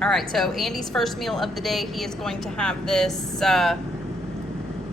All right, so Andy's first meal of the day, he is going to have this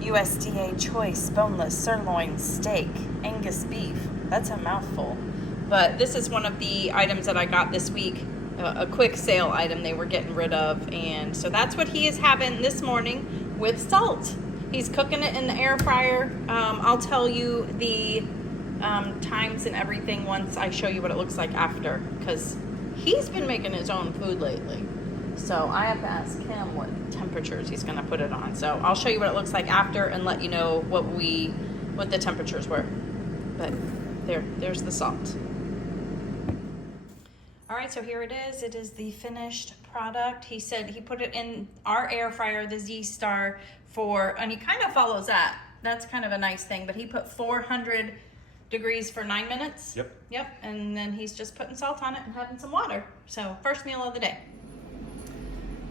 USDA choice boneless sirloin steak, Angus beef. That's a mouthful. But this is one of the items that I got this week, a quick sale item they were getting rid of. And so that's what he is having this morning with salt. He's cooking it in the air fryer. I'll tell you the times and everything once I show you what it looks like after, because he's been making his own food lately. So I have to ask him what temperatures he's going to put it on. So I'll show you what it looks like after and let you know what the temperatures were. But there's the salt. All right, so here it is. It is the finished product. He said he put it in our air fryer, the Z-Star, and he kind of follows that. That's kind of a nice thing, but he put 400 degrees for 9 minutes. Yep, and then he's just putting salt on it and having some water. So first meal of the day.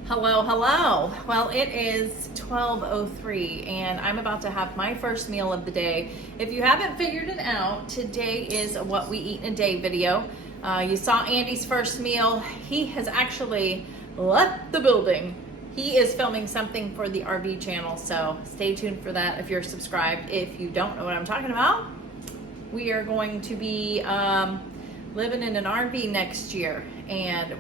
Hello. Well, it is 12:03 and I'm about to have my first meal of the day. If you haven't figured it out, today is a what we eat in a day video. You saw Andy's first meal. He has actually left the building. He is filming something for the RV channel, so stay tuned for that if you're subscribed. If you don't know what I'm talking about, we are going to be living in an RV next year, and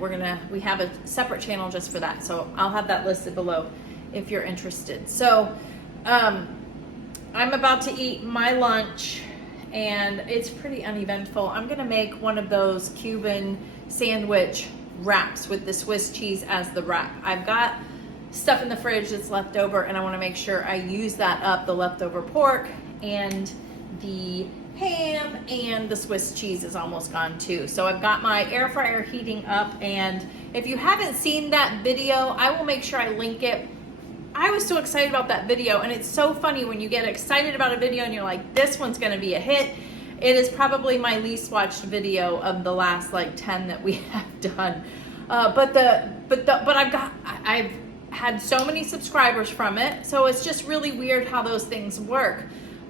we have a separate channel just for that, so I'll have that listed below if you're interested. So I'm about to eat my lunch, and it's pretty uneventful. I'm gonna make one of those Cuban sandwich wraps with the Swiss cheese as the wrap. I've got stuff in the fridge that's left over, and I want to make sure I use that up, the leftover pork and the ham, and the Swiss cheese is almost gone too. So I've got my air fryer heating up, and if you haven't seen that video, I will make sure I link it. I was so excited about that video, and it's so funny when you get excited about a video and you're like, this one's gonna be a hit. It is probably my least watched video of the last like 10 that we have done. But I've had so many subscribers from it, so it's just really weird how those things work.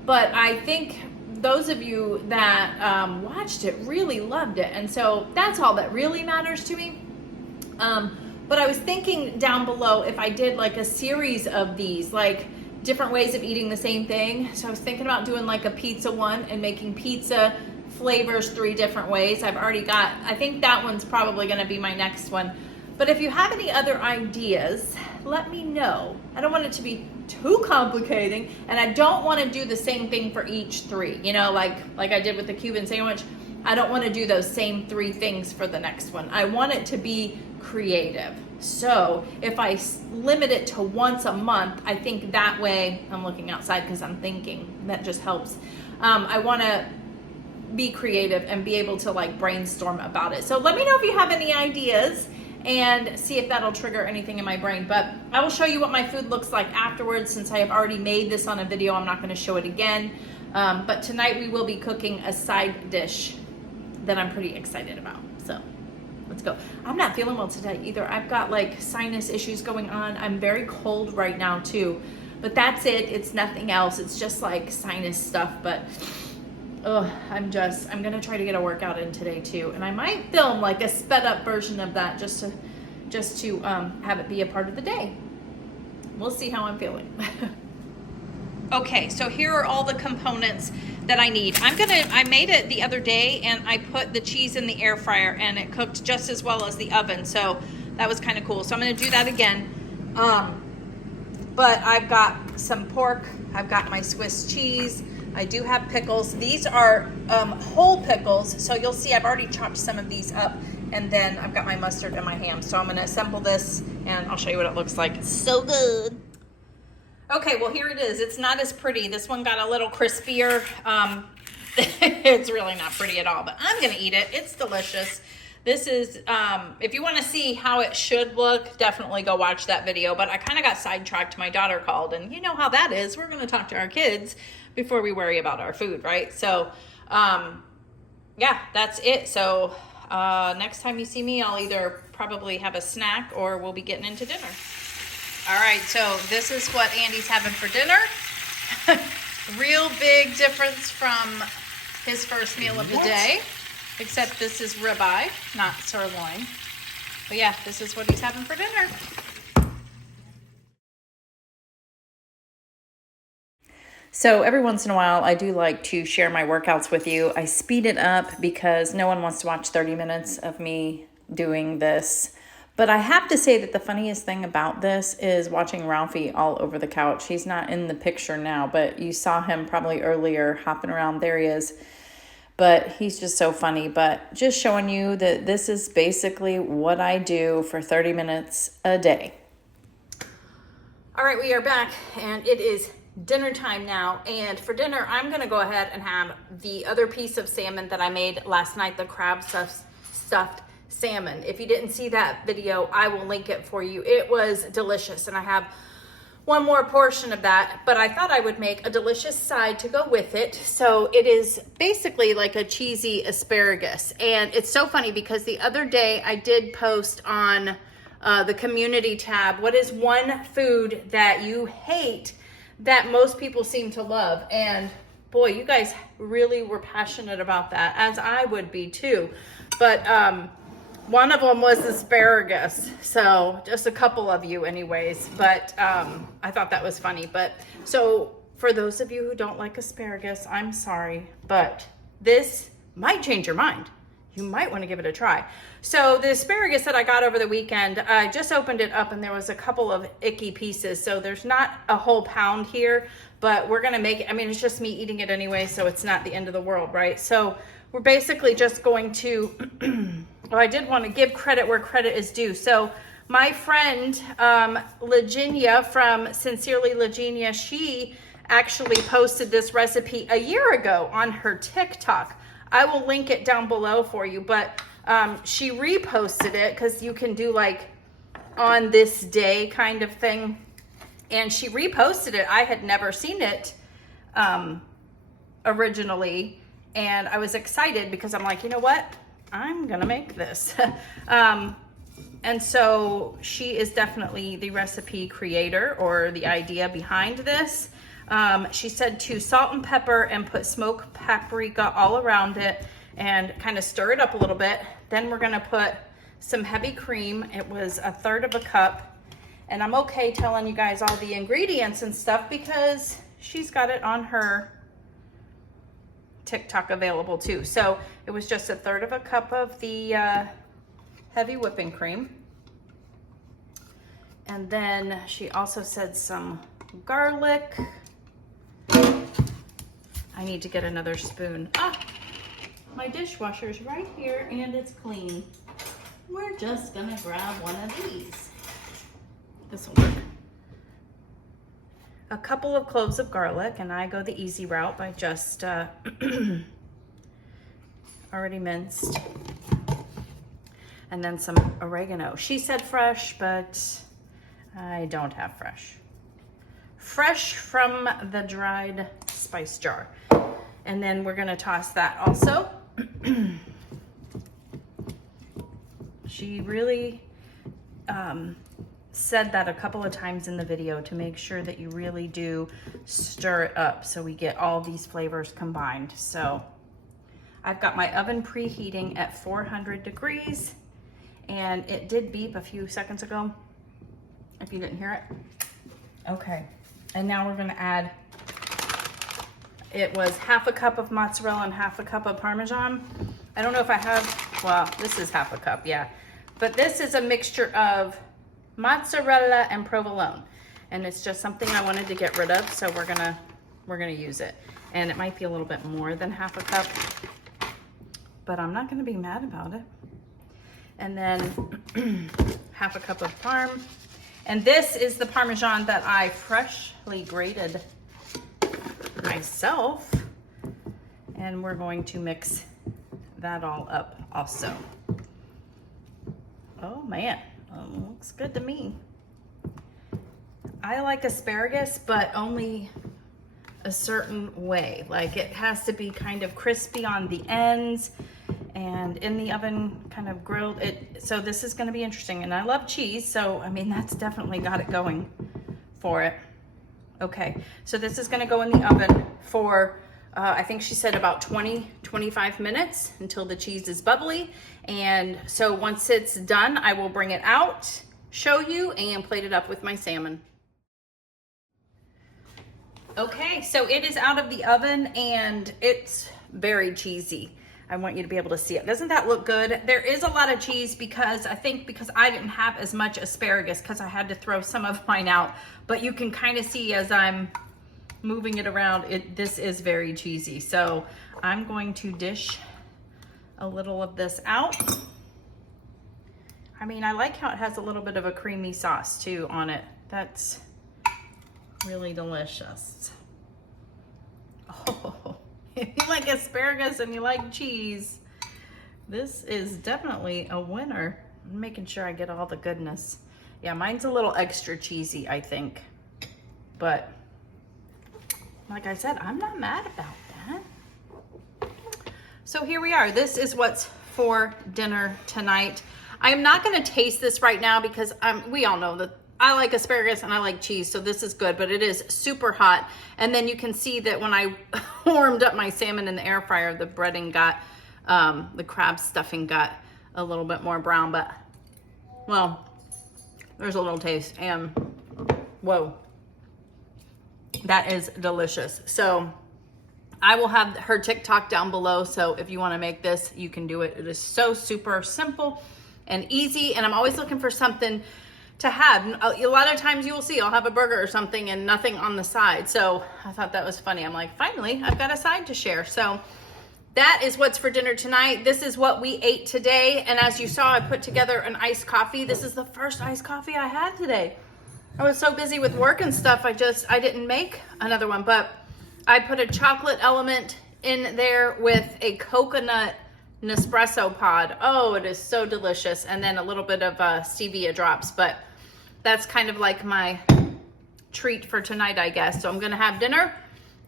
But I think those of you that watched it really loved it, and so that's all that really matters to me. But I was thinking down below if I did like a series of these, like different ways of eating the same thing. So I was thinking about doing like a pizza one and making pizza flavors 3 different ways. I think that one's probably gonna be my next one. But if you have any other ideas, let me know. I don't want it to be too complicating, and I don't want to do the same thing for each 3. You know, like I did with the Cuban sandwich. I don't want to do those same 3 things for the next one. I want it to be creative. So if I limit it to once a month, I think that way, I'm looking outside because I'm thinking, that just helps. I want to be creative and be able to like brainstorm about it. So let me know if you have any ideas, and see if that'll trigger anything in my brain. But I will show you what my food looks like afterwards. Since I have already made this on a video, I'm not going to show it again. But tonight we will be cooking a side dish that I'm pretty excited about. So let's go. I'm not feeling well today either. I've got like sinus issues going on. I'm very cold right now too, but that's it. It's nothing else. It's just like sinus stuff. But I'm gonna try to get a workout in today too, and I might film like a sped up version of that just to have it be a part of the day. We'll see how I'm feeling. Okay, so here are all the components that I need. I made it the other day, and I put the cheese in the air fryer, and it cooked just as well as the oven, so that was kind of cool. So I'm gonna do that again. But I've got some pork, I've got my Swiss cheese, I do have pickles. These are whole pickles, so you'll see I've already chopped some of these up, and then I've got my mustard and my ham. So I'm gonna assemble this, and I'll show you what it looks like. It's so good. Okay, well here it is. It's not as pretty. This one got a little crispier. It's really not pretty at all, but I'm gonna eat it. It's delicious. This is, if you wanna see how it should look, definitely go watch that video, but I kinda got sidetracked. My daughter called, and you know how that is. We're gonna talk to our kids before we worry about our food, right? So, yeah, that's it. So, next time you see me, I'll either probably have a snack or we'll be getting into dinner. All right, so this is what Andy's having for dinner. Real big difference from his first meal of the day, except this is ribeye, not sirloin. But yeah, this is what he's having for dinner. So every once in a while, I do like to share my workouts with you. I speed it up because no one wants to watch 30 minutes of me doing this. But I have to say that the funniest thing about this is watching Ralphie all over the couch. He's not in the picture now, but you saw him probably earlier hopping around. There he is. But he's just so funny. But just showing you that this is basically what I do for 30 minutes a day. All right, we are back, and it is dinner time now. And for dinner, I'm gonna go ahead and have the other piece of salmon that I made last night, the crab stuffed salmon. If you didn't see that video, I will link it for you. It was delicious, and I have one more portion of that, but I thought I would make a delicious side to go with it. So it is basically like a cheesy asparagus. And it's so funny because the other day I did post on the community tab, what is one food that you hate that most people seem to love? And boy, you guys really were passionate about that, as I would be too. But one of them was asparagus. So just a couple of you anyways, but I thought that was funny. But so for those of you who don't like asparagus, I'm sorry, but this might change your mind. You might want to give it a try. So the asparagus that I got over the weekend, I just opened it up and there was a couple of icky pieces. So there's not a whole pound here, but we're gonna make it, I mean, it's just me eating it anyway, so it's not the end of the world, right? So we're basically just going to, well, I did want to give credit where credit is due. So my friend, Legenia from Sincerely Legenia, she actually posted this recipe a year ago on her TikTok. I will link it down below for you, but she reposted it because you can do like on this day kind of thing. And she reposted it. I had never seen it originally. And I was excited because I'm like, you know what? I'm gonna make this. And so she is definitely the recipe creator or the idea behind this. She said to salt and pepper and put smoked paprika all around it and kind of stir it up a little bit. Then we're gonna put some heavy cream. It was 1/3 of a cup. And I'm okay telling you guys all the ingredients and stuff because she's got it on her TikTok available too. So it was just 1/3 of a cup of the heavy whipping cream. And then she also said some garlic. I need to get another spoon. Ah, my dishwasher's right here and it's clean. We're just gonna grab one of these. This will work. A couple of cloves of garlic, and I go the easy route by just already minced. And then some oregano. She said fresh, but I don't have fresh. Fresh from the dried spice jar. And then we're gonna toss that also. She really said that a couple of times in the video to make sure that you really do stir it up so we get all these flavors combined. So I've got my oven preheating at 400 degrees and it did beep a few seconds ago, if you didn't hear it. Okay, and now we're gonna add, it was 1/2 cup of mozzarella and 1/2 cup of Parmesan. I don't know if I have, well, this is 1/2 cup, yeah. But this is a mixture of mozzarella and provolone, and it's just something I wanted to get rid of, so we're gonna use it. And it might be a little bit more than 1/2 cup, but I'm not gonna be mad about it. And then 1/2 cup of parm, and this is the Parmesan that I freshly grated myself, and we're going to mix that all up also. Oh man. Looks good to me. I like asparagus, but only a certain way. Like it has to be kind of crispy on the ends and in the oven kind of grilled. So this is gonna be interesting. And I love cheese, so I mean, that's definitely got it going for it. Okay, so this is gonna go in the oven for I think she said about 20-25 minutes until the cheese is bubbly. And so once it's done, I will bring it out, show you, and plate it up with my salmon. Okay, so it is out of the oven and it's very cheesy. I want you to be able to see it. Doesn't that look good? There is a lot of cheese because I didn't have as much asparagus because I had to throw some of mine out. But you can kind of see as I'm moving it around, this is very cheesy. So I'm going to dish a little of this out. I mean, I like how it has a little bit of a creamy sauce too on it. That's really delicious. Oh, if you like asparagus and you like cheese, this is definitely a winner. I'm making sure I get all the goodness. Yeah, mine's a little extra cheesy, I think. But like I said, I'm not mad about that. So here we are. This is what's for dinner tonight. I am not going to taste this right now because we all know that I like asparagus and I like cheese, so this is good, but it is super hot. And then you can see that when I warmed up my salmon in the air fryer, the breading got, the crab stuffing got a little bit more brown, but, well, there's a little taste, and whoa, that is delicious. So I will have her TikTok down below, so if you want to make this, you can do it. It is so super simple and easy, and I'm always looking for something to have. A lot of times you will see I'll have a burger or something and nothing on the side. So I thought that was funny. I'm like, finally, I've got a side to share. So that is what's for dinner tonight. This is what we ate today. And as you saw, I put together an iced coffee. This is the first iced coffee I had today. I was so busy with work and stuff, I didn't make another one, but I put a chocolate element in there with a coconut Nespresso pod. Oh, it is so delicious. And then a little bit of stevia drops, but that's kind of like my treat for tonight, I guess. So I'm gonna have dinner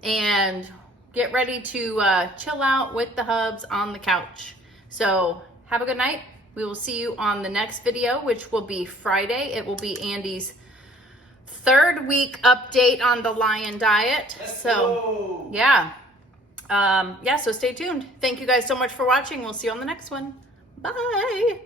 and get ready to chill out with the hubs on the couch. So have a good night. We will see you on the next video, which will be Friday. It will be Andy's 3rd week update on the Lion diet. So yeah. So stay tuned. Thank you guys so much for watching. We'll see you on the next one. Bye.